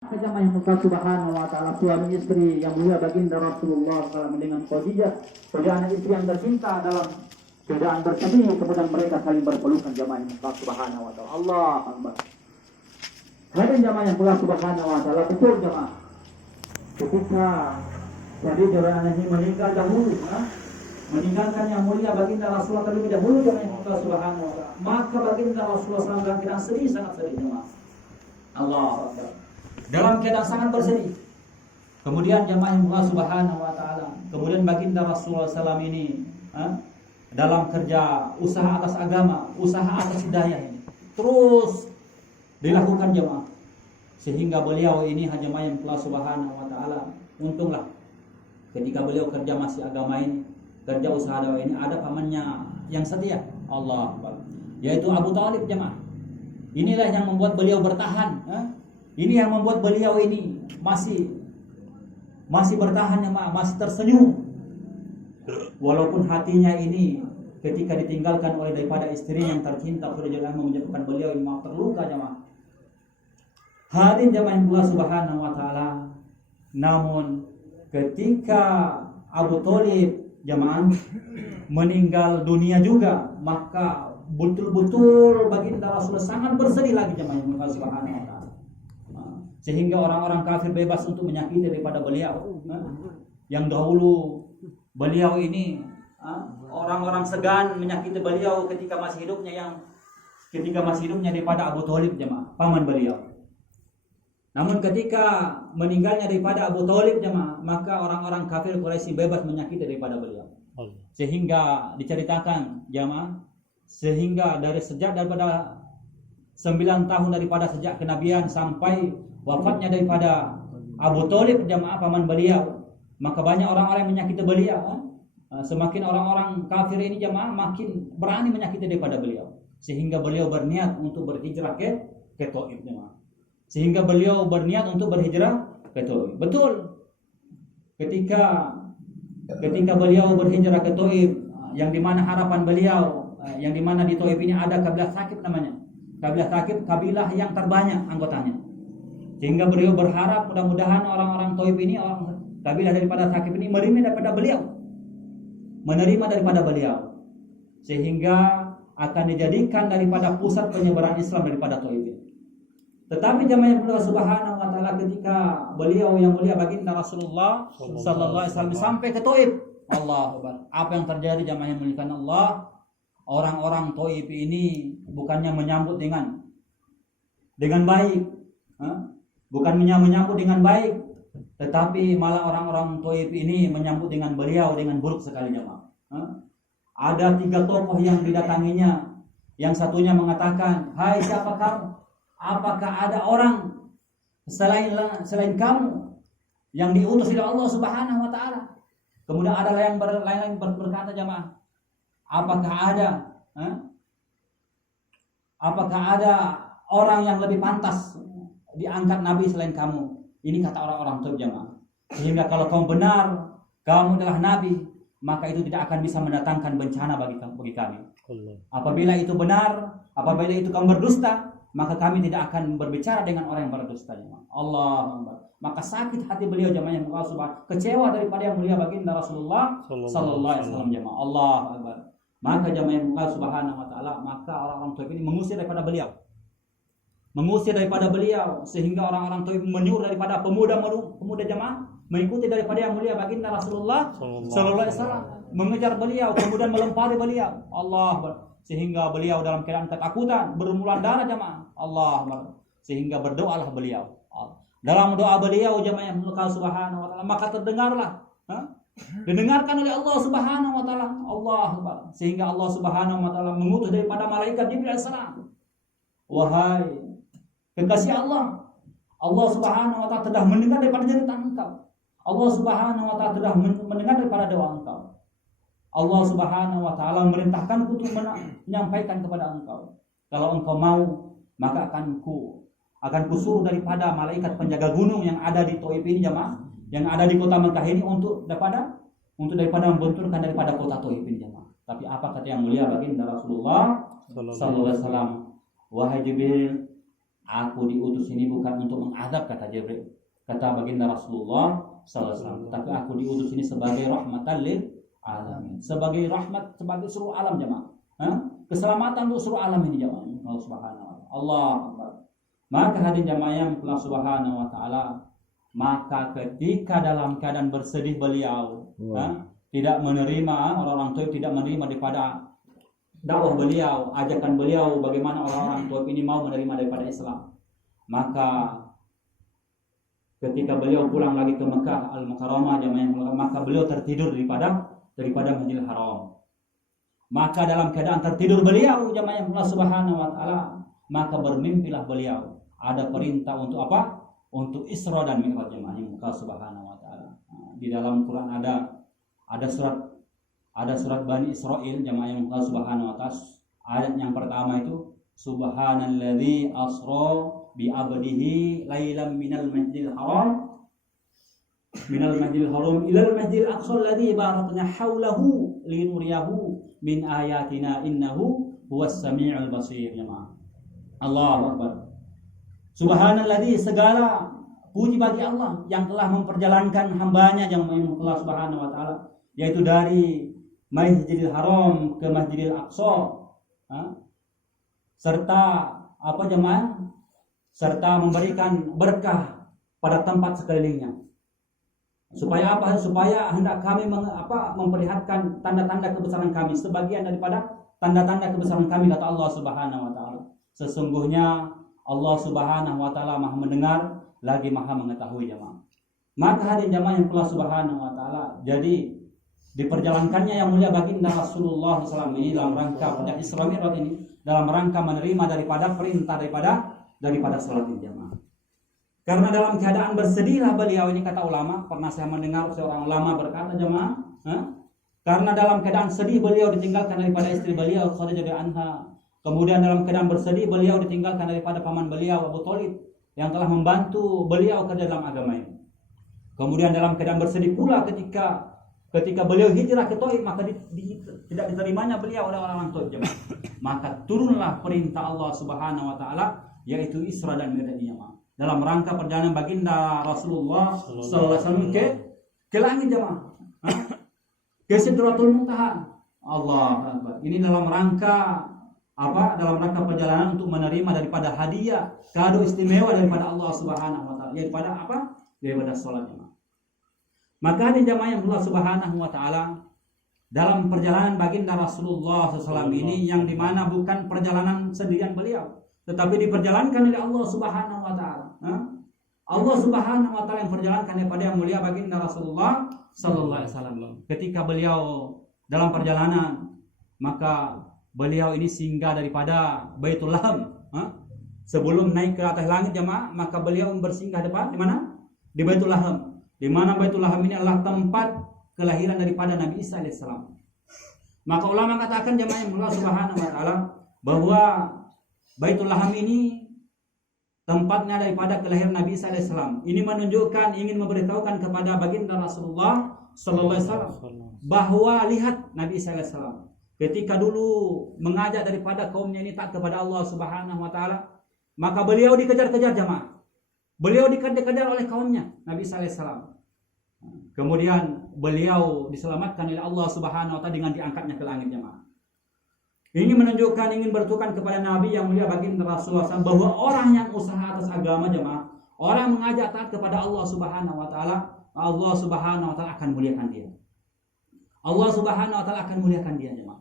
Jamaah yang Allah Subhanahu wa taala, suami istri yang mulia baginda Rasulullah SAW dengan Khadijah, seorang istri yang tercinta dalam keadaan bersedih, kemudian mereka saling berpelukan. Jamaah yang Allah Subhanahu wa taala. Allah Akbar. Hadirin jamaah yang Allah Subhanahu wa taala, betul jamaah. Ketika jadi orang ini meninggal dahulu, meninggalkan yang mulia baginda Rasulullah terlebih dahulu, jamaah yang Allah Subhanahu wa taala, maka baginda Rasulullah SAW dalam keadaan sedih, sangat sedih jamaah. Allah Akbar. Dalam keadaan sangat bersedih. Kemudian jamaah yang Allah Subhanahu wa taala, kemudian baginda Rasulullah SAW ini dalam kerja usaha atas agama, usaha atas hidayah ini terus dilakukan jamaah, sehingga beliau ini jamaah yang Allah Subhanahu wa taala, untunglah ketika beliau kerja masih agama ini, kerja usaha dakwah ini, ada pamannya yang setia, Allah Akbar, yaitu Abu Thalib jamaah. Inilah yang membuat beliau bertahan. Ini yang membuat beliau ini masih bertahan, masih tersenyum, walaupun hatinya ini ketika ditinggalkan oleh daripada istri yang tercinta Khadijah menyebabkan beliau ini terluka jemaah. Hadirin jemaah yang Allah Subhanahu wa taala, namun ketika Abu Thalib jemaah meninggal dunia juga, maka betul-betul baginda Rasulullah sangat bersedih lagi jemaah yang Allah Subhanahu wa taala. Sehingga orang-orang kafir bebas untuk menyakiti daripada beliau. Yang dahulu beliau ini orang-orang segan menyakiti beliau ketika masih hidupnya daripada Abu Thalib jemaah, paman beliau. Namun ketika meninggalnya daripada Abu Thalib jemaah, maka orang-orang kafir Quraisy bebas menyakiti daripada beliau. Sehingga diceritakan jemaah, sehingga daripada 9 tahun daripada sejak kenabian sampai wafatnya daripada Abu Thalib jamaah paman beliau, maka banyak orang-orang yang menyakiti beliau. Semakin orang-orang kafir ini jamaah makin berani menyakiti daripada beliau, sehingga beliau berniat untuk berhijrah ke Taif jamaah. Sehingga beliau berniat untuk berhijrah ke Taif. Betul. Ketika beliau berhijrah ke Taif, yang dimana harapan beliau, yang dimana di Taif ini ada kabilah Thaqif namanya. Kabilah Thaqif kabilah yang terbanyak anggotanya. Sehingga beliau berharap mudah-mudahan orang-orang Taif ini, orang kabilah daripada Thaqif ini menerima daripada beliau, sehingga akan dijadikan daripada pusat penyebaran Islam daripada Taif ini. Tetapi jamaah yang Allah Subhanahu wa taala, ketika beliau yang mulia baginda Rasulullah sallallahu alaihi wasallam sampai ke Taif, Allah Akbar, apa yang terjadi jamaah yang muliakan Allah? Orang-orang Taif ini bukannya menyambut dengan baik, bukannya menyambut dengan baik, tetapi malah orang-orang Taif ini menyambut dengan beliau dengan buruk sekali jemaah. Ada 3 tokoh yang didatanginya. Yang satunya mengatakan, "Hai, siapa kamu? Apakah ada orang selain kamu yang diutus oleh Allah Subhanahu wa taala?" Kemudian ada yang berkata jemaah, Apakah ada orang yang lebih pantas diangkat Nabi selain kamu? Ini kata orang-orang Taif jamaah. Sehingga kalau kamu benar, kamu adalah Nabi, maka itu tidak akan bisa mendatangkan bencana bagi kami. Apabila itu benar, apabila itu kamu berdusta, maka kami tidak akan berbicara dengan orang yang berdusta jamaah. Allah Akbar. Maka sakit hati beliau jamaah yang Allah Subhanahu, kecewa daripada yang mulia baginda Rasulullah sallallahu alaihi wasallam jamaah. Allah Akbar. Maka jamaah yang Allah Subhanahu wa taala, maka orang-orang Taif ini mengusir daripada beliau, sehingga orang-orang Taif menyuruh daripada pemuda jamaah mengikuti daripada yang mulia baginda Rasulullah sallallahu alaihi wasallam, mengejar beliau, kemudian melempari beliau. Allah, sehingga beliau dalam keadaan ketakutan, bermuluran darah jamaah. Allah, sehingga berdoalah beliau. Dalam doa beliau jamaah yang Allah Subhanahu wa taala, maka didengarkan oleh Allah Subhanahu wa taala. Allah, sehingga Allah Subhanahu wa taala mengutus daripada malaikat Jibril alaihissalam. Wahai kekasih Allah Subhanahu wa taala telah mendengar daripada cerita engkau. Allah Subhanahu wa taala telah mendengar daripada doa engkau. Allah Subhanahu wa taala memerintahkanku untuk menyampaikan kepada engkau. Kalau engkau mau, maka akan kusuruh daripada malaikat penjaga gunung yang ada di Taif ini jamaah, yang ada di kota Mekah ini untuk daripada membenturkan daripada kota Taif ini jamaah. Tapi apa kata yang mulia baginda Rasulullah sallallahu alaihi wasallam? Wahai Jibril, Aku diutus ini bukan untuk mengadab, kata Jibril, kata baginda Rasulullah sallallahu alaihi wasallam, tapi aku diutus ini sebagai rahmatan lil alamin, sebagai rahmat sebagai seluruh alam jemaah. Keselamatan untuk seluruh alam ini jemaah. Allah Subhanahu wa taala. Allah Akbar. Maka hadirin jemaah yang Allah Subhanahu wa taala, maka ketika dalam keadaan bersedih beliau tidak menerima, orang-orang Taif tidak menerima daripada dakwah beliau, ajakan beliau bagaimana orang-orang Taif ini mau menerima daripada Islam. Maka ketika beliau pulang lagi ke Mekah Al-Mukarramah jamaah, maka beliau tertidur daripada Masjidil Haram. Maka dalam keadaan tertidur beliau jamaah Allah Subhanahu wa taala, maka bermimpilah beliau. Ada perintah untuk apa? Untuk Isra dan Mi'raj jamaah Allah Subhanahu wa taala. Di dalam Quran ada surat Bani Israil jamaah Allah Subhanahu wa taala. Ayat yang pertama itu Subhanalladzi asra bi abdihi lailan minal masjidil haram ilal masjidil aqsa alladzi barakna haulahu linuriyahu min ayatina innahu huwas samiul basir jemaah. Allahu akbar. Subhanalladzi, segala puji bagi Allah yang telah memperjalankan hambanya yang Allah Subhanahu wa taala, yaitu dari Masjidil Haram ke Masjidil Aqsa, serta apa jemaah, serta memberikan berkah pada tempat sekelilingnya. Supaya apa? Supaya hendak kami memperlihatkan tanda-tanda kebesaran kami, sebagian daripada tanda-tanda kebesaran kami, kata Allah Subhanahu wa taala. Sesungguhnya Allah Subhanahu wa taala Maha mendengar lagi Maha mengetahui jemaah. Maka hadirin jemaah yang Allah Subhanahu wa taala, jadi diperjalankannya yang mulia baginda Rasulullah SAW ini dalam rangka pada Isra Mi'raj ini, dalam rangka menerima daripada perintah daripada salat jamaah. Karena dalam keadaan bersedihlah beliau ini, kata ulama, pernah saya mendengar seorang ulama berkata jamaah, karena dalam keadaan sedih beliau ditinggalkan daripada istri beliau Khadijah anha. Kemudian dalam keadaan bersedih beliau ditinggalkan daripada paman beliau Abu Thalib yang telah membantu beliau kerja dalam agama ini. Kemudian dalam keadaan bersedih pula ketika beliau hijrah ke Taif, maka tidak diterimanya beliau oleh orang-orang Taif jemaah. Maka turunlah perintah Allah Subhanahu wa taala, yaitu Isra dan Mi'raj jemaah. Dalam rangka perjalanan baginda Rasulullah sallallahu alaihi wasallam ke langit jemaah. Ke Sidratul Muntaha. Allah Akbar. Ini dalam rangka apa? Dalam rangka perjalanan untuk menerima daripada hadiah, kado istimewa daripada Allah Subhanahu wa taala, daripada apa? Daripada salat jemaah. Maka di jamaah yang Allah Subhanahu wa taala, dalam perjalanan baginda Rasulullah SAW ini, yang dimana bukan perjalanan sendirian beliau, tetapi diperjalankan oleh Allah Subhanahu wa taala. Allah Subhanahu wa taala yang perjalankan daripada yang mulia baginda Rasulullah sallallahu alaihi wasallam. Ketika beliau dalam perjalanan, maka beliau ini singgah daripada Baitul Laham. Sebelum naik ke atas langit jemaah, maka beliau bersinggah di mana? Di Baitul Laham. Di mana Baitul Laham ini adalah tempat kelahiran daripada Nabi Isa alaihissalam. Maka ulama katakan jemaah yang Allah Subhanahu wa taala bahwa Baitul Laham ini tempatnya daripada kelahiran Nabi Isa alaihissalam. Ini menunjukkan, ingin memberitahukan kepada baginda Rasulullah sallallahu alaihi wasallam bahwa lihat Nabi Isa alaihissalam ketika dulu mengajak daripada kaumnya ini taat kepada Allah Subhanahu wa taala, maka beliau dikejar-kejar jemaah. Beliau dikejar-kejar oleh kaumnya Nabi Isa alaihissalam. Kemudian beliau diselamatkan oleh Allah Subhanahu wa taala dengan diangkatnya ke langit jemaah. Ini menunjukkan, ingin bertukan kepada Nabi yang mulia baginda Rasulullah SAW bahwa orang yang usaha atas agama jemaah, orang mengajak taat kepada Allah Subhanahu wa taala, Allah Subhanahu wa taala akan muliakan dia. Allah Subhanahu wa taala akan muliakan dia jemaah.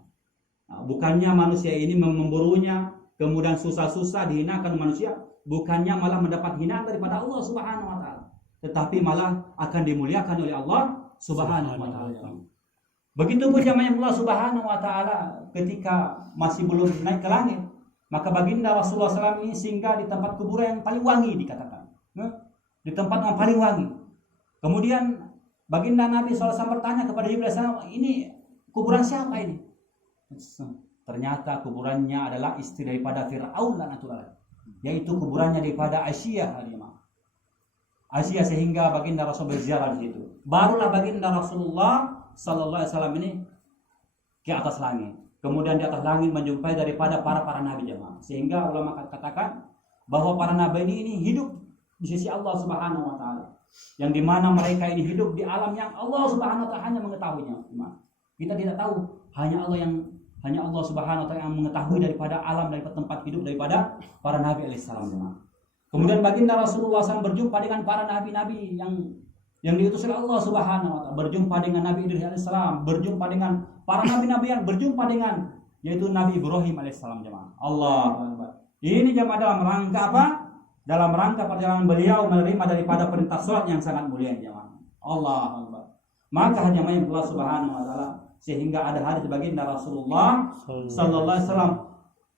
Bukannya manusia ini memburunya, kemudian susah-susah dihinakan manusia, bukannya malah mendapat hinaan daripada Allah Subhanahu wa taala, tetapi malah akan dimuliakan oleh Allah Subhanahu wa taala. Begitu pun jamaah Allah Subhanahu wa taala ketika masih belum naik ke langit, maka baginda Rasulullah SAW ini singgah di tempat kuburan yang paling wangi, dikatakan. Di tempat yang paling wangi. Kemudian baginda Nabi SAW bertanya kepada Jibril, ini kuburan siapa ini? Ternyata kuburannya adalah istri daripada Fir'aun laknatullah, yaitu kuburannya daripada Aisyah. Aisyah, sehingga baginda Rasul berziarah di situ. Barulah baginda Rasulullah sallallahu alaihi wasallam ini ke atas langit. Kemudian di atas langit menjumpai daripada para nabi jemaah. Sehingga ulama katakan bahwa para nabi ini hidup di sisi Allah Subhanahu wa taala. Yang dimana mereka ini hidup di alam yang Allah Subhanahu wa taala hanya mengetahuinya. Kita tidak tahu, hanya Allah Subhanahu wa taala yang mengetahui daripada alam, daripada tempat hidup daripada para nabi alaihissalam. Kemudian baginda Rasulullah SAW berjumpa dengan para nabi-nabi yang diutus oleh Allah Subhanahu wa taala, berjumpa dengan Nabi Idris alaihissalam, berjumpa dengan para nabi-nabi yang berjumpa dengan yaitu Nabi Ibrahim alaihissalam jemaah. Allah Akbar. Ini jemaah dalam rangka apa? Dalam rangka perjalanan beliau menerima daripada perintah salat yang sangat mulia jemaah. Allah Akbar. Maka jemaah yang Allah Subhanahu wa taala sehingga ada hadis baginda Rasulullah sallallahu alaihi wasallam,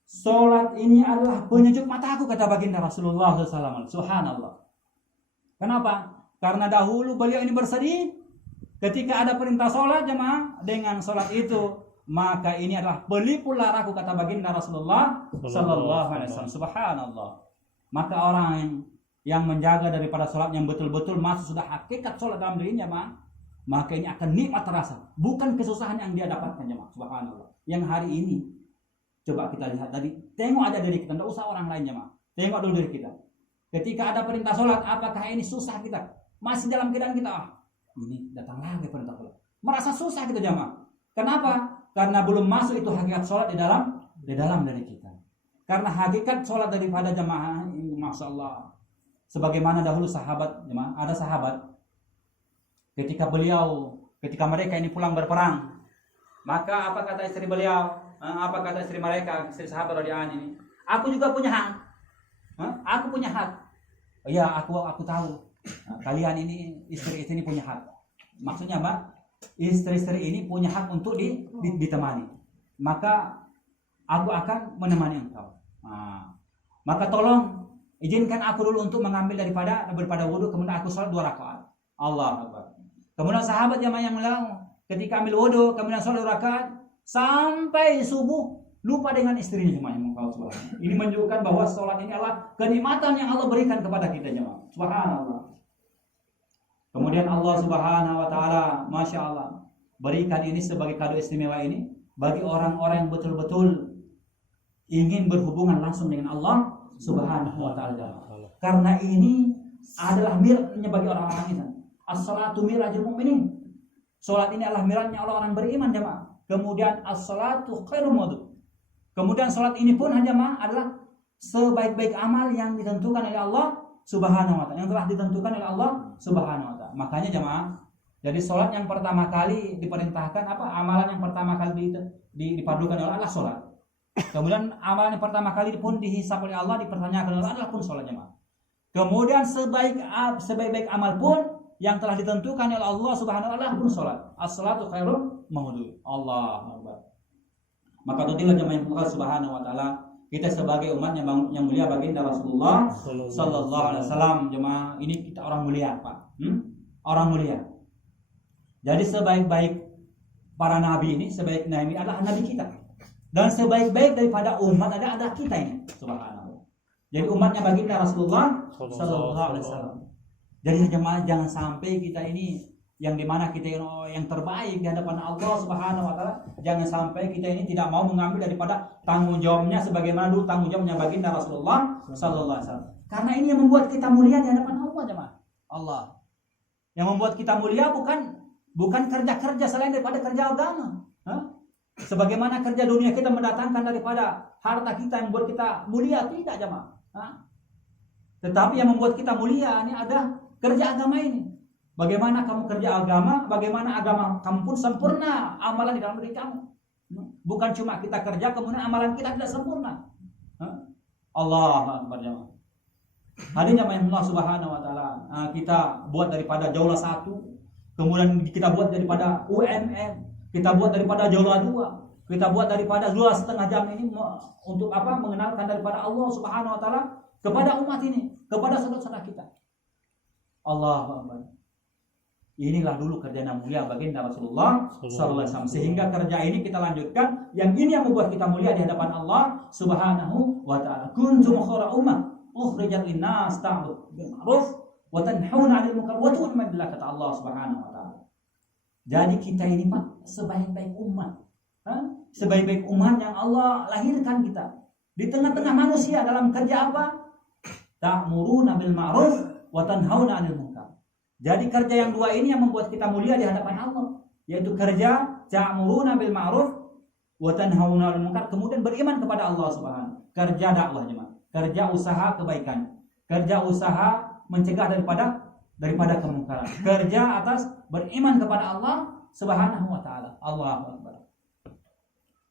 salat ini adalah penyejuk mataku kata baginda Rasulullah sallallahu alaihi wasallam. Subhanallah. Kenapa? Karena dahulu beliau ini bersedih ketika ada perintah sholat jemaah, dengan sholat itu maka ini adalah pelipur laraku kata baginda Rasulullah sallallahu alaihi wasallam. Subhanallah. Maka orang yang menjaga daripada sholat yang betul-betul masuk sudah hakikat sholat dalam dirinya maka ini akan nikmat terasa, bukan kesusahan yang dia dapatkan jemaah. Subhanallah. Yang hari ini coba kita lihat tadi, tengok aja diri kita, tidak usah orang lain jemaah. Tengok dulu diri kita. Ketika ada perintah sholat, apakah ini susah kita? Masih dalam keadaan kita, ini datang lagi perintah sholat, merasa susah kita jamaah. Kenapa? Karena belum masuk itu hakikat sholat di dalam diri kita. Karena hakikat sholat daripada jamaah ini, masya Allah. Sebagaimana dahulu sahabat jamaah, ada sahabat ketika mereka ini pulang berperang, maka apa kata istri beliau? Apa kata istri mereka, istri sahabat radhiyallahu ini? Aku juga punya hak. Aku punya hak. Oh iya, aku tahu. Kalian ini istri-istri ini punya hak. Maksudnya apa? Istri-istri ini punya hak untuk ditemani. Maka aku akan menemani engkau. Maka tolong izinkan aku dulu untuk mengambil daripada wudhu, kemudian aku sholat 2 rakaat. Allah Akbar. Kemudian sahabat jamaah yang lain ketika ambil wudhu, kemudian sholat 2 rakaat sampai subuh, lupa dengan istrinya jemaah yang mengkau. Ini menunjukkan bahwa sholat ini adalah kenikmatan yang Allah berikan kepada kita jemaah. Subhanallah. Kemudian Allah Subhanahu wa taala, masya Allah, berikan ini sebagai kado istimewa ini bagi orang-orang yang betul-betul ingin berhubungan langsung dengan Allah Subhanahu wa taala. Karena ini adalah miraknya bagi orang-orang ini. As-salatu mirajul mu'minin. Salat ini adalah miraknya orang-orang beriman jemaah. Kemudian as-salatu khairul wudu. Kemudian salat ini pun jemaah adalah sebaik-baik amal yang ditentukan oleh Allah Subhanahu wa taala, yang telah ditentukan oleh Allah Subhanahu wa taala. Makanya jemaah, jadi salat yang pertama kali diperintahkan apa? Amalan yang pertama kali dipadukan oleh Allah salat. Kemudian amalan yang pertama kali pun dihisab oleh Allah, dipertanyakan oleh Allah pun salat jemaah. Kemudian sebaik-baik amal pun yang telah ditentukan oleh Allah Subhanahu wa taala pun salat. As-salatu khairun mawdu. Allah Akbar. Maka tentulah jemaah yang Allah Subhanahu wa taala, kita sebagai umat yang mulia baginda Rasulullah sallallahu alaihi wasallam jemaah, ini kita orang mulia, Pak. Orang mulia. Jadi sebaik-baik para nabi ini, sebaik nabi adalah nabi kita. Dan sebaik-baik daripada umat ada kita ini. Subhanallah. Jadi umatnya baginda Rasulullah sallallahu alaihi wasallam. Jadi jemaah jangan sampai kita ini yang dimana kita yang terbaik di hadapan Allah Subhanahu wa taala, jangan sampai kita ini tidak mau mengambil daripada tanggung jawabnya sebagaimana dulu tanggung jawabnya baginda Rasulullah sallallahu alaihi wasallam. Karena ini yang membuat kita mulia di hadapan Allah jemaah. Allah. Yang membuat kita mulia bukan kerja-kerja selain daripada kerja agama. Sebagaimana kerja dunia kita mendatangkan daripada harta kita yang membuat kita mulia, tidak jemaah. Tetapi yang membuat kita mulia ini ada kerja agama ini. Bagaimana kamu kerja agama, bagaimana agama kamu pun sempurna amalan di dalam diri kamu. Bukan cuma kita kerja kemudian amalan kita tidak sempurna. Allah Akbar jemaah. Hadirin yang Allah Subhanahu wa taala, kita buat daripada Jaulah 1, kemudian kita buat daripada UMM, kita buat daripada Jaulah 2, kita buat daripada 2,5 jam ini untuk apa? Mengenalkan daripada Allah Subhanahu wa taala kepada umat ini, kepada saudara-saudara kita. Allah Akbar. Inilah dulu kerja yang mulia baginda Rasulullah sallallahu alaihi wasallam. Sehingga kerja ini kita lanjutkan, yang ini yang membuat kita mulia di hadapan Allah Subhanahu wa taala. Kuntum khairu ummah ukhrijat lin-nas ta'budu bil ma'ruf wa tanhauna 'anil munkar wa tu'minuna billah, kata Allah Subhanahu wa taala. Jadi kita ini Pak sebaik-baik umat. Sebaik-baik umat yang Allah lahirkan kita di tengah-tengah manusia dalam kerja apa? ta'muruna bil ma'ruf wa tanhauna 'anil munkar. Jadi kerja yang dua ini yang membuat kita mulia di hadapan Allah, yaitu kerja ta'muruna bil ma'ruf wa tanhauna 'anil munkar, kemudian beriman kepada Allah Subhanahu. Kerja dakwah jemaah, kerja usaha kebaikan, kerja usaha mencegah daripada kemungkaran, kerja atas beriman kepada Allah Subhanahu wa taala. Allahu akbar.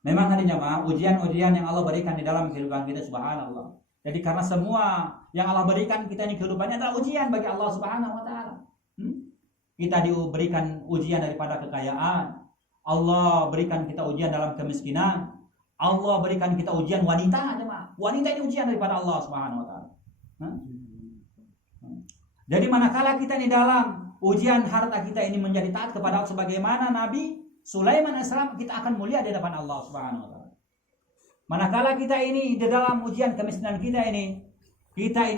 Memang hari jemaah ujian-ujian yang Allah berikan di dalam kehidupan kita, subhanallah. Jadi karena semua yang Allah berikan kita ini kehidupannya adalah ujian bagi Allah Subhanahu wa taala. Kita diberikan ujian daripada kekayaan. Allah berikan kita ujian dalam kemiskinan. Allah berikan kita ujian wanita, jemaah. Wanita ini ujian daripada Allah Subhanahu wa taala. Jadi manakala kita ini dalam ujian harta kita ini menjadi taat kepada Allah sebagaimana Nabi Sulaiman AS, kita akan mulia di hadapan Allah Subhanahu wa taala. Manakala kita ini di dalam ujian kemiskinan kita ini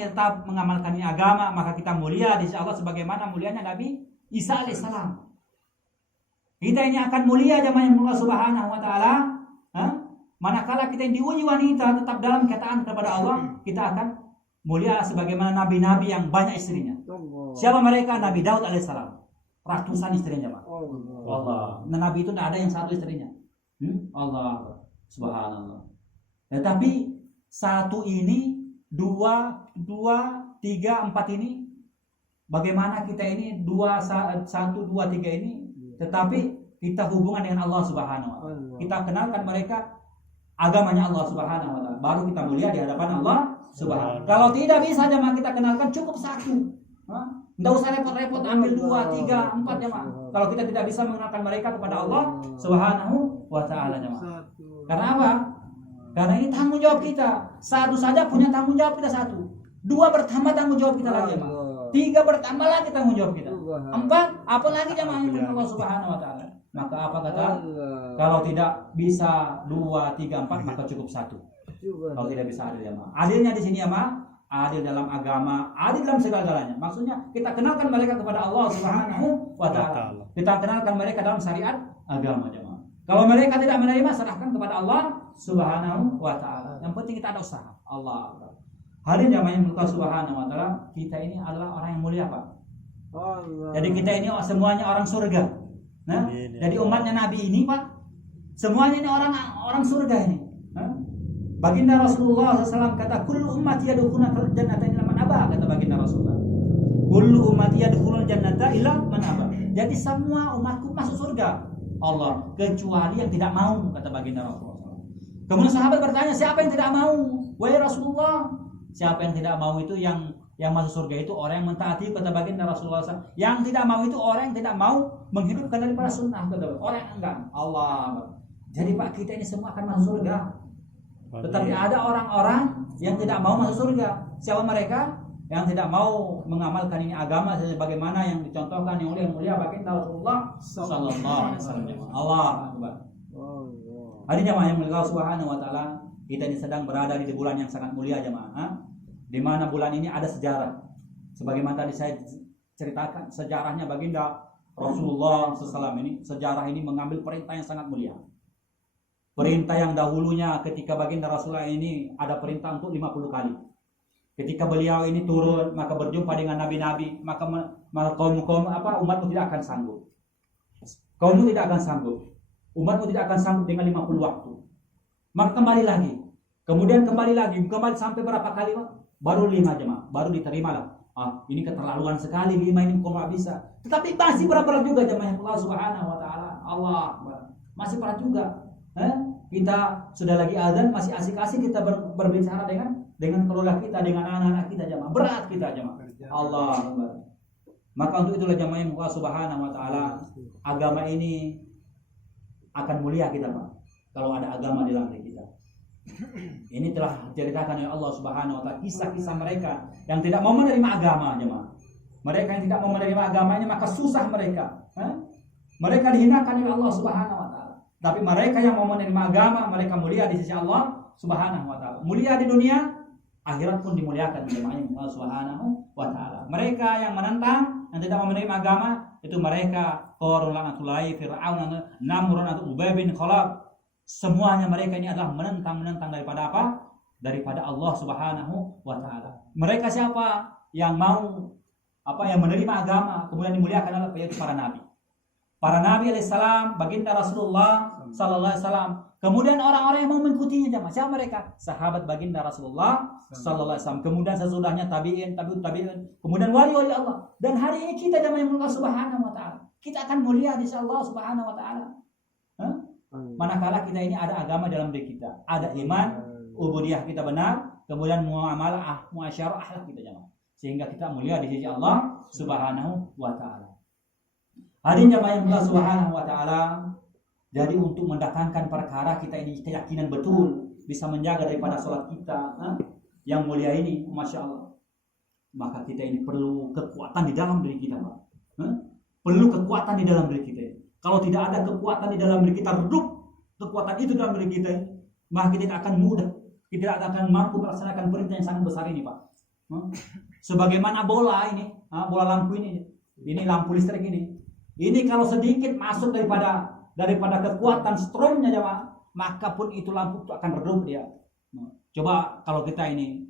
tetap mengamalkan agama, maka kita mulia di sisi Allah sebagaimana mulianya Nabi Isa alaihissalam. Kita ini akan mulia jemaah yang Allah Subhanahu wa taala. Manakala kita yang diuji wanita tetap dalam ketaatan kepada Allah, kita akan mulia sebagaimana nabi-nabi yang banyak istrinya. Siapa mereka? Nabi Daud alaihissalam. Ratusan istrinya, Pak. Allah. Nah, Nabi itu tidak ada yang satu istrinya. Allah. Subhanallah. Tetapi satu ini, dua, tiga, empat ini, bagaimana kita ini satu, dua, tiga ini, tetapi kita hubungan dengan Allah Subhanahu wa taala. Kita kenalkan mereka agamanya Allah Subhanahu wa taala. Baru kita mulia di hadapan Allah Subhanahu. Kalau tidak bisa jemaah kita kenalkan cukup satu. Tidak usah repot-repot ambil 2, 3, 4 jemaah. Kalau kita tidak bisa mengenalkan mereka kepada Allah Subhanahu wa taala jemaah. Karena apa? Karena ini tanggung jawab kita. Satu saja punya tanggung jawab kita satu. 2 bertambah tanggung jawab kita lagi jemaah. 3 bertambah lagi tanggung jawab kita. 4 apalagi jemaah dengan Allah Subhanahu wa taala. Maka apa kata? Kalau tidak bisa 2, 3, 4 maka cukup 1. Kalau tidak bisa adil jemaah. Adilnya di sini jemaah, adil dalam agama, adil dalam segala-galanya. Maksudnya kita kenalkan mereka kepada Allah Subhanahu wa taala. Kita kenalkan mereka dalam syariat agama jemaah. Kalau mereka tidak menerima, serahkan kepada Allah Subhanahu wa taala. Yang penting kita ada usaha. Allah. Hadirin jemaah yang Allah Subhanahu wa taala, kita ini adalah orang yang mulia, Pak. Jadi kita ini semuanya orang surga. Nah, jadi umatnya Nabi ini, Pak, semuanya ini orang surga ini. Baginda Rasulullah SAW kata, kullu ummati yadkhuluna jannata illa man aba, kata baginda Rasulullah. Kullu ummati yadkhuluna jannata illa man aba. Jadi semua umatku masuk surga Allah, kecuali yang tidak mau, kata baginda Rasulullah. Kemudian sahabat bertanya, siapa yang tidak mau? Wahai Rasulullah, siapa yang tidak mau itu yang masuk surga itu orang yang mentaati, kata baginda Rasulullah SAW. Yang tidak mau itu orang yang tidak mau menghidupkan daripada sunnah, kata orang yang enggak. Allah. Jadi Pak, kita ini semua akan masuk surga. Tetapi ada orang-orang yang tidak mau masuk surga. Siapa mereka? Yang tidak mau mengamalkan ini agama sebagaimana yang dicontohkan yang mulia baginda Rasulullah sallallahu alaihi wasallam. Allah Akbar. Hari jemaah yang mulia Subhanahu wa taala, kita ini sedang berada di bulan yang sangat mulia jemaah. Di mana bulan ini ada sejarah. Sebagaimana tadi saya ceritakan sejarahnya baginda Rasulullah SAW ini, sejarah ini mengambil perintah yang sangat mulia. Perintah yang dahulunya ketika baginda Rasulullah ini ada perintah untuk 50 kali. Ketika beliau ini turun maka berjumpa dengan nabi-nabi, maka umatmu tidak akan sanggup. Kaummu tidak akan sanggup. Umatmu tidak akan sanggup dengan 50 waktu. Maka kembali lagi. Kemudian kembali lagi, kembali sampai berapa kali, Pak? Baru 5 jemaah, baru diterimalah. Ini keterlaluan sekali 5 ini kok nggak bisa. Tetapi masih berat juga jemaah Allah Subhanahu wa taala. Allah masih berat juga. Kita sudah lagi azan masih asik-asik kita berbicara dengan keluarga kita, dengan anak-anak kita jemaah. Berat kita jemaah. Allah. Maka untuk itulah jemaah Allah Subhanahu wa taala, agama ini akan mulia kita, Pak. Kalau ada agama di dalam diri kita. Ini telah diceritakan oleh Allah Subhanahu wa taala kisah-kisah mereka yang tidak mau menerima agama jemaah. Mereka yang tidak mau menerima agamanya maka susah mereka. Mereka dihinakan oleh Allah Subhanahu wa taala. Tapi mereka yang mau menerima agama, mereka mulia di sisi Allah Subhanahu wa taala. Mulia di dunia, akhirat pun dimuliakan oleh Allah Subhanahu wa taala. Mereka yang menentang, yang tidak mau menerima agama, itu mereka Qarun laknatullahi, Fir'aun, Namrud, Ubay bin Khalaf. Semuanya mereka ini adalah menentang daripada apa? daripada Allah Subhanahu wa taala. Mereka siapa? Yang mau yang menerima agama kemudian dimuliakan oleh yaitu para nabi. Para nabi alaihissalam, baginda Rasulullah sallallahu alaihi wasallam. Kemudian orang-orang yang mau mengikutinya jemaah, siapa mereka? Sahabat baginda Rasulullah sallallahu alaihi wasallam. Kemudian sesudahnya tabi'in, tabi'in, kemudian wali-wali Allah. Dan hari ini kita jemaah yang Allah Subhanahu wa taala. Kita akan mulia di sisi Allah Subhanahu wa taala. Manakala kita ini ada agama dalam diri kita, ada iman, ubudiyah kita benar, kemudian muamalah, muasyarah akhlak kita jemaah. Sehingga kita mulia di sisi Allah Subhanahu wa taala. Hadirin jemaah yang Allah Subhanahu wa taala, jadi untuk mendatangkan perkara kita ini keyakinan betul bisa menjaga daripada sholat kita yang mulia ini, masya Allah. Maka kita ini perlu kekuatan di dalam diri kita, Pak. Perlu kekuatan di dalam diri kita. Kalau tidak ada kekuatan di dalam diri kita, redup kekuatan itu dalam diri kita, maka kita tidak akan mudah, kita tidak akan mampu melaksanakan perintah yang sangat besar ini, Pak. Sebagaimana bola ini, bola lampu ini lampu listrik ini kalau sedikit masuk daripada kekuatan strongnya jemaah, maka pun itu lampu itu akan redup dia. Coba kalau kita ini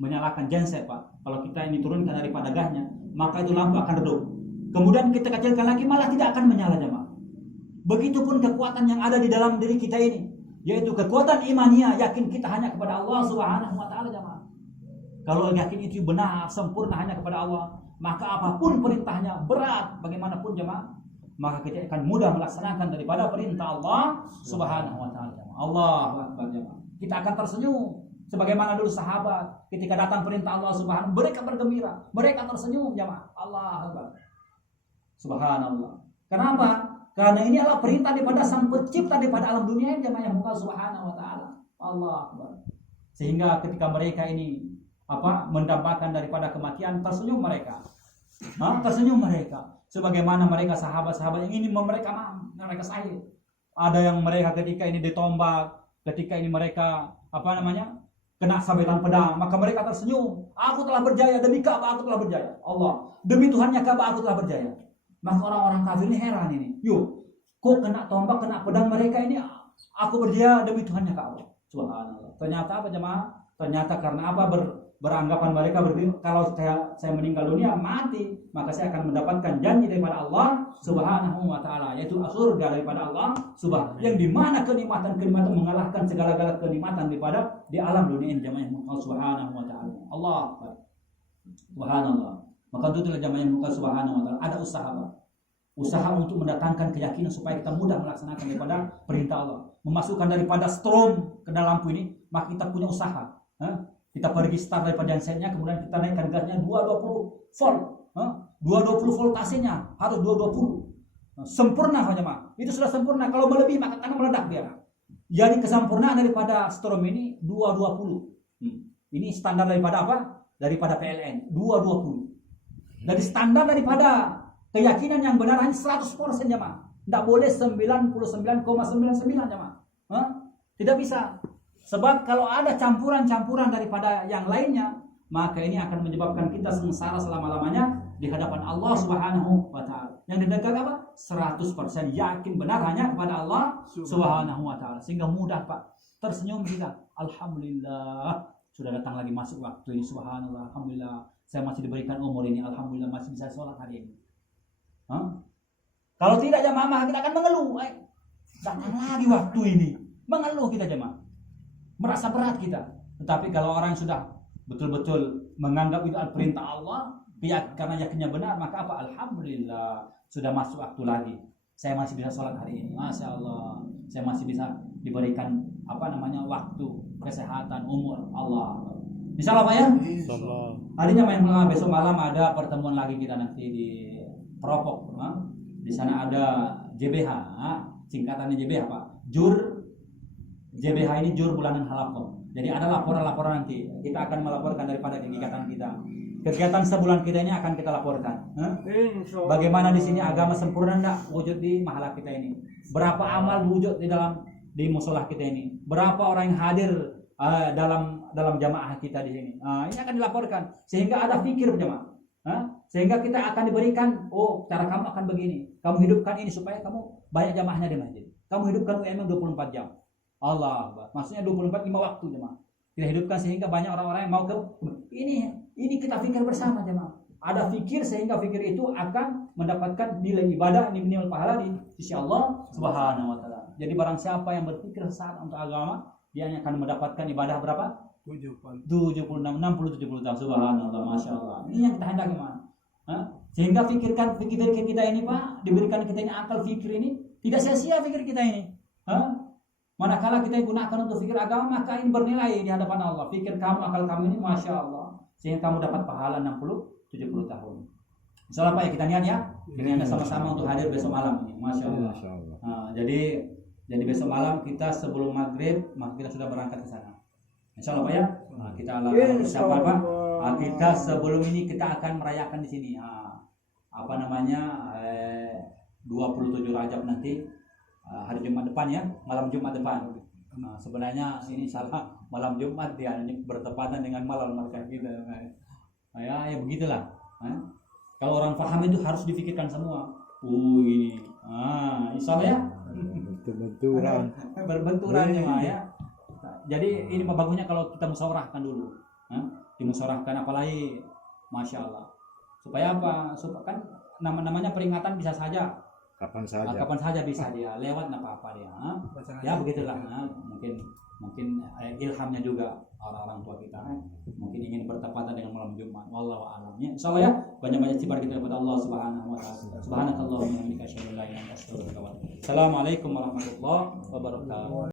menyalakan genset, Pak, kalau kita ini turunkan daripada gasnya, maka itu lampu akan redup. Kemudian kita kecilkan lagi, malah tidak akan menyala jemaah. Begitupun kekuatan yang ada di dalam diri kita ini, yaitu kekuatan imaniyah, yakin kita hanya kepada Allah Subhanahu wa taala jemaah. Kalau yakin itu benar, sempurna hanya kepada Allah, maka apapun perintahnya berat bagaimanapun jemaah, maka kita akan mudah melaksanakan daripada perintah Allah Subhanahu wa taala. Allahu akbar jemaah. Kita akan tersenyum sebagaimana dulu sahabat ketika datang perintah Allah Subhanahu, mereka bergembira, mereka tersenyum jemaah. Allahu akbar. Subhanallah. Kenapa? Karena ini adalah perintah daripada Sang Pencipta daripada alam dunia jemaah yang Allah Subhanahu wa taala. Allahu akbar. Sehingga ketika mereka ini mendapatkan daripada kematian, tersenyum mereka. Tersenyum mereka. Sebagaimana mereka sahabat-sahabat yang ini mereka sahih. Ada yang mereka ketika ini ditombak, ketika ini mereka kena sabetan pedang, maka mereka tersenyum. Aku telah berjaya, demi Ka'bah aku telah berjaya. Allah, demi Tuhannya Ka'bah aku telah berjaya. Maka orang-orang kafir ini heran ini. Yuk, kok kena tombak, kena pedang mereka ini aku berjaya demi Tuhannya Ka'bah. Subhanallah. Ternyata apa jemaah? Ternyata karena beranggapan mereka kalau saya meninggal dunia mati, maka saya akan mendapatkan janji daripada Allah Subhanahu wa taala, yaitu surga daripada Allah Subhanahu, yang dimana kenikmatan mengalahkan segala-gala kenikmatan daripada di alam dunia ini jemaah Allah Subhanahu wa taala. Allah Subhanallah. Maka itulah jemaah Allah Subhanahu wa taala, ada usaha untuk mendatangkan keyakinan supaya kita mudah melaksanakan daripada perintah Allah, memasukkan daripada strom ke dalam lampu ini, maka kita punya usaha. Kita pergi start daripada gensetnya, kemudian kita naikkan gasnya 220 volt. 220 voltasenya harus 220. Sempurna jemaah. Itu sudah sempurna. Kalau melebihi maka akan meledak dia. Jadi kesempurnaan daripada strom ini 220. Ini standar daripada apa? Daripada PLN 220. Jadi standar daripada keyakinan yang benar hanya 100% jemaah. Tidak boleh 99,99 jemaah. Tidak bisa. Sebab kalau ada campuran-campuran daripada yang lainnya, maka ini akan menyebabkan kita sengsara selama-lamanya di hadapan Allah Subhanahu wa taala. Yang didengar apa? 100% yakin benar hanya kepada Allah Subhanahu wa taala. Sehingga mudah, Pak. Tersenyum kita. Alhamdulillah, sudah datang lagi masuk waktu ini. Subhanallah, alhamdulillah. Saya masih diberikan umur ini. Alhamdulillah masih bisa sholat hari ini. Kalau tidak jemaah, kita akan mengeluh. Datang lagi waktu ini. Mengeluh kita jemaah. Merasa berat kita. Tetapi kalau orang yang sudah betul-betul menganggap itu adalah perintah Allah, karena yakinnya benar, maka apa? Alhamdulillah, sudah masuk waktu lagi. Saya masih bisa sholat hari ini. Masya Allah, saya masih bisa diberikan waktu, kesehatan, umur. Allah. Bisa Pak ya? Harinya besok malam ada pertemuan lagi kita nanti di Propok. Di sana ada JBH, singkatannya JBH Pak. JBH ini jur bulanan halaqah. Jadi ada laporan-laporan nanti. Kita akan melaporkan daripada kegiatan kita. Kegiatan sebulan kita ini akan kita laporkan. Bagaimana di sini agama sempurna enggak wujud di mahala kita ini? Berapa amal wujud di musola kita ini? Berapa orang yang hadir dalam jamaah kita di sini? Ini akan dilaporkan sehingga ada fikir jamaah. Sehingga kita akan diberikan, cara kamu akan begini. Kamu hidupkan ini supaya kamu banyak jamaahnya di masjid. Kamu hidupkan UMM 24 jam. Allah, maksudnya 24 5 waktu jemaah. Kita hidupkan sehingga banyak orang-orang yang mau ke ini kita pikir bersama jemaah. Ada fikir sehingga fikir itu akan mendapatkan nilai ibadah, nilai pahala di sisi Allah Subhanahu wa taala. Jadi barang siapa yang berpikir saat untuk agama, dia akan mendapatkan ibadah berapa? 76, 60, 70 tahun. Subhanallah, masya Allah. Ini yang kita hendak gimana? Sehingga pikir kita ini Pak, diberikan kita ini akal fikir ini tidak sia-sia pikir kita ini. Manakala kita gunakan untuk fikir agama, maka ini bernilai di hadapan Allah. Fikir kamu, akal kamu ini masya Allah, sehingga kamu dapat pahala 60-70 tahun. Insyaallah Pak ya, kita niat ya. Dengan sama-sama untuk hadir besok malam ini, masya Allah. Jadi besok malam kita sebelum maghrib, maka kita sudah berangkat ke sana. Insyaallah Pak ya. Kita lakukan persiapan Pak. Kita sebelum ini kita akan merayakan di sini. 27 Rajab nanti, hari Jumat depan ya, malam Jumat depan. Sebenarnya ini salah malam Jumat dia ini bertepatan dengan malam mereka kita. Ya begitulah. Kalau orang paham itu harus difikirkan semua. Ini. Insyaallah ya. Berbenturan ya. Jadi ini bagusnya kalau kita musyawarahkan dulu. Dimusyawarahkan apalagi masya Allah. Supaya apa? Supaya kan namanya peringatan bisa saja. Kapan saja bisa dia lewat apa-apa dia. Ya begitulah. Mungkin ilhamnya juga orang-orang tua kita mungkin ingin bertepatan dengan malam Jumat. Wallahu a'lam. Insyaallah ya, banyak-banyak istighfar kita kepada Allah Subhanahu wa taala. Subhanakallahumma wa bihamdika asyhadu an la ilaha illa anta astaghfiruka wa atubu ilaik. Assalamualaikum warahmatullahi wabarakatuh.